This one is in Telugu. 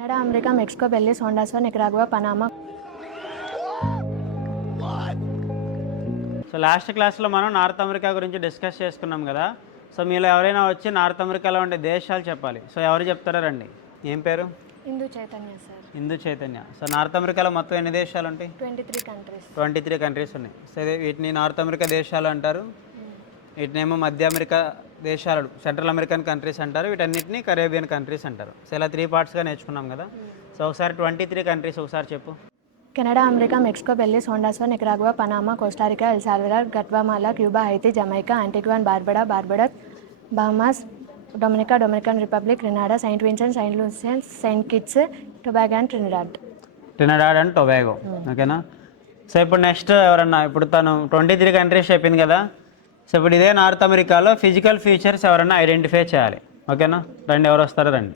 Canada, America, Mexico, Belize, Honduras, Nicaragua, Panama. So last క్లాస్లో మనం నార్త్ అమెరికా గురించి డిస్కస్ చేసుకున్నాం కదా. సో మీలో ఎవరైనా వచ్చి నార్త్ అమెరికాలో ఉండే దేశాలు చెప్పాలి. సో ఎవరు చెప్తారా రండి. ఏం పేరు? Hindu Chaitanya sir. Hindu Chaitanya. So north అమెరికాలో మొత్తం ఎన్ని దేశాలు ఉంటాయి? 23 కంట్రీస్. 23 కంట్రీస్ ఉన్నాయి. సో వీటిని నార్త్ అమెరికా దేశాలు అంటారు. వీటినేమో మధ్య అమెరికా దేశాలు, సెంట్రల్ అమెరికన్ కంట్రీస్ అంటారు. వీటన్నిటిని కరేబియన్ కంట్రీస్ అంటారు. సో ఇలా 3 పార్ట్స్గా నేర్చుకున్నాం కదా. సో ఒకసారి 23 కంట్రీస్ ఒకసారి చెప్పు. Canada, America, Mexico, Belize, Honduras, Nicaragua, Panama, Costa Rica, El Salvador, Guatemala, Cuba, Haiti, Jamaica, Antigua and Barbados, Bahamas, Dominica, Dominican Republic, Grenada, Saint Vincent, Saint Lucians, Saint Kitts, Tobago and Trinidad and Tobago. ఓకేనా. సో ఇప్పుడు నెక్స్ట్ ఎవరన్నా, ఇప్పుడు తను 23 కంట్రీస్ చెప్పింది కదా. సో ఇప్పుడు ఇదే నార్త్ అమెరికాలో ఫిజికల్ ఫీచర్స్ ఎవరన్నా ఐడెంటిఫై చేయాలి. ఓకేనా. రండి, ఎవరు వస్తారో రండి.